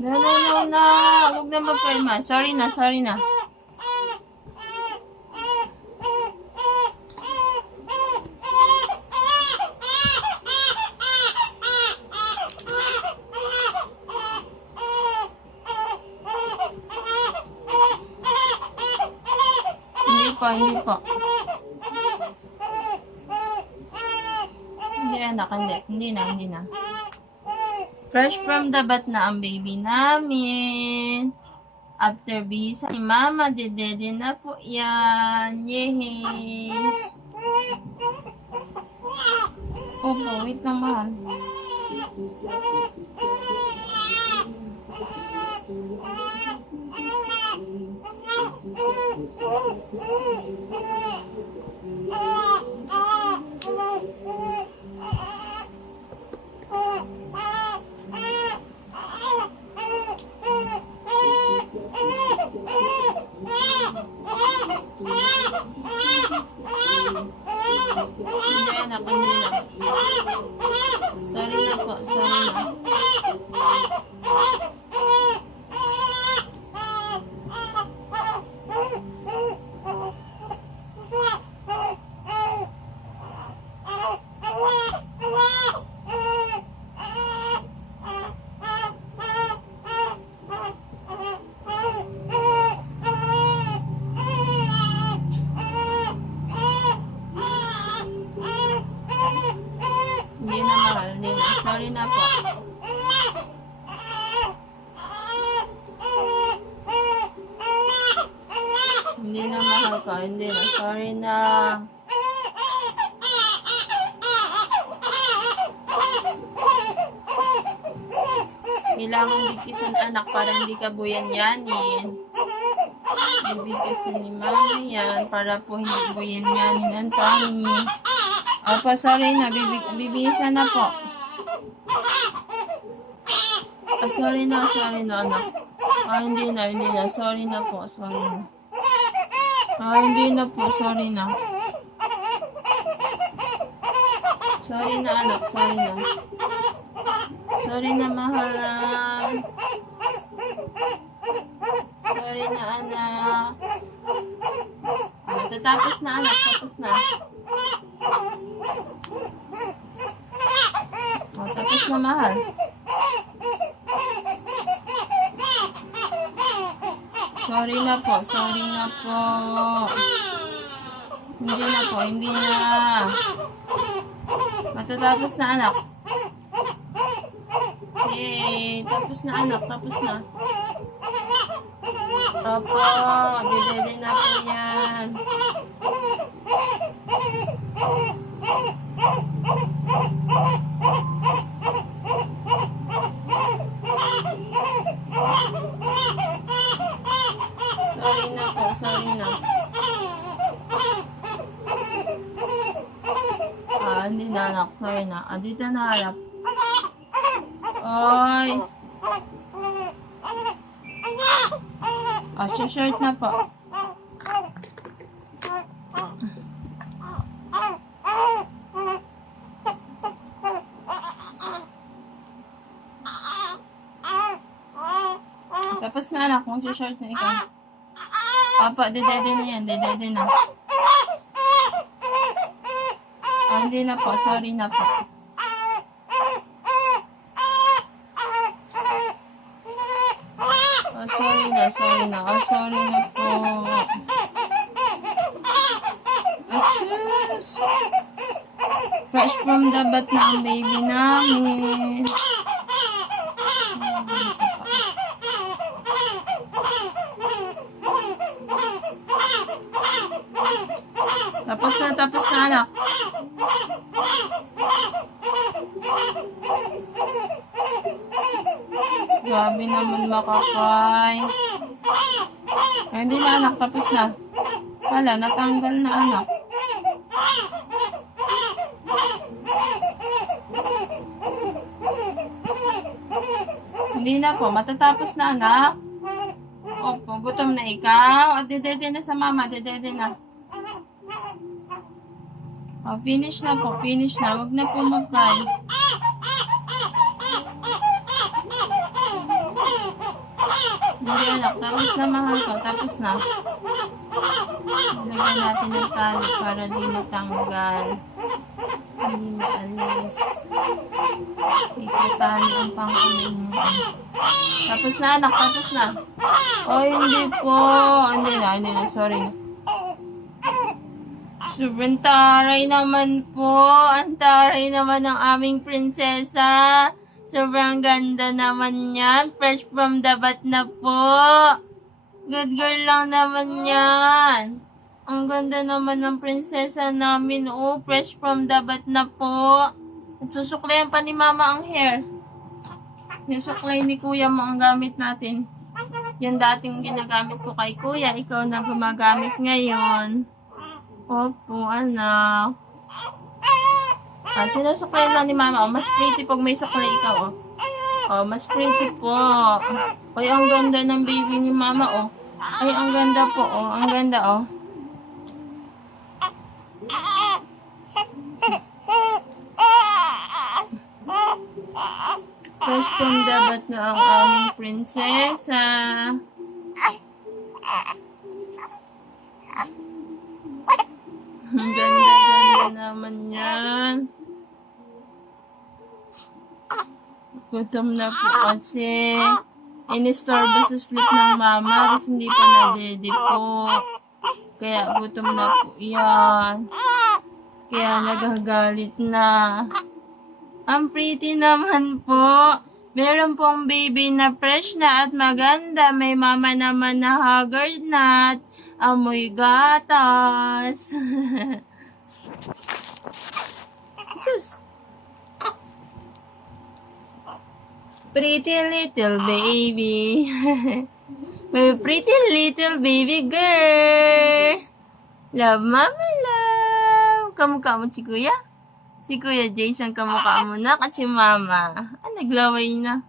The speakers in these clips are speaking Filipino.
No, no, no, no. Huwag na mag-cry, ma. Sorry na, sorry na. Hindi po, hindi po. Hindi anak, hindi. Hindi na, hindi na. Fresh from the bath na ang baby namin. After bisa ni mama, dedede na po yan. Yehey! Opo, wait lang mahal. Hindi anak, hindi na. Sorry na po, sorry na. Hindi na mahal, hindi na. Sorry na po. Hindi na mahal ka, hindi na. Sorry na. Kailangan bigkisan anak para hindi ka buyan-yanin. Bibigkisan ni mama yan para po hindi buyan-yanin ang tummy. Opo, sorry na. Bibisan na po. Sorry na anak. Hindi na. Sorry na po, sorry na. Hindi na po, sorry na. Sorry na anak, sorry na. Sorry na mahal. Sorry na anak. Tapos na anak, tapos na. Tapos na mahal. Sorry na po, sorry na po. Hindi na po, hindi na. Matatapos na anak. Yay, tapos na anak, tapos na. Opo, dede na po yan. Sorry na po, sorry na. Hindi na anak, sorry na. Dito na harap. Oy. Short na po. Tapos na anak, mag-short na ikaw. Opo, dedede na yan, dedede na. Hindi na po, sorry na po. Sorry na. Sorry na po. Asus! Fresh from the bath na ang baby namin. Tapos na anak. Grabe naman makakay. Hindi na anak, tapos na. Wala, natanggal na anak. Hindi na po, matatapos na anak. Opo, gutom na ikaw. Dedede na sa mama, dedede na. Finish na po, finish na. Huwag na po mag-cry. Hindi anak, tapos na mahal ko, tapos na. Lagyan natin ng tali para di matanggal. Hindi maalis. Ikatali ang pangkulay mo. Tapos na anak, tapos na. Oh, hindi po. Hindi na, sorry. Sobrang taray naman po. Ang taray naman ng aming prinsesa. Sobrang ganda naman yan. Fresh from the bath na po. Good girl lang naman yan. Ang ganda naman ng prinsesa namin. Oh, fresh from the bath na po. At susuklayan pa ni mama ang hair. Yung suklay ni kuya mo ang gamit natin. Yung dating ginagamit ko kay kuya, ikaw na gumagamit ngayon. Opo, anak. Sinusuklay lang ni mama. Oh, mas pretty pag may suklay ikaw, oh. Oh, mas pretty po. Ay, ang ganda ng baby ni mama, oh. Ay, ang ganda po, oh. Ang ganda, oh. Fresh from the bath na ang aming prinsesa. Ang ganda-ganda naman yan. Gutom na po kasi. Inistorbo sa sleep ng mama kasi hindi pa nadede po. Kaya gutom na po yan. Kaya nagagalit na. Ang pretty naman po. Meron pong baby na fresh na at maganda. May mama naman na haggard na at amoy gatas. Sus. Pretty little baby. My pretty little baby girl. Love mama love. Kamukha mo si kuya? Si Kuya Jason kamukha mo na kasi mama. Naglaway na.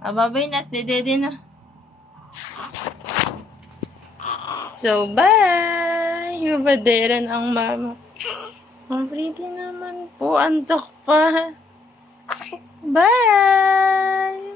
Babay na at dedede na. So, bye! Yubaderan ang mama. Ang pretty naman po. Antok pa. Bye!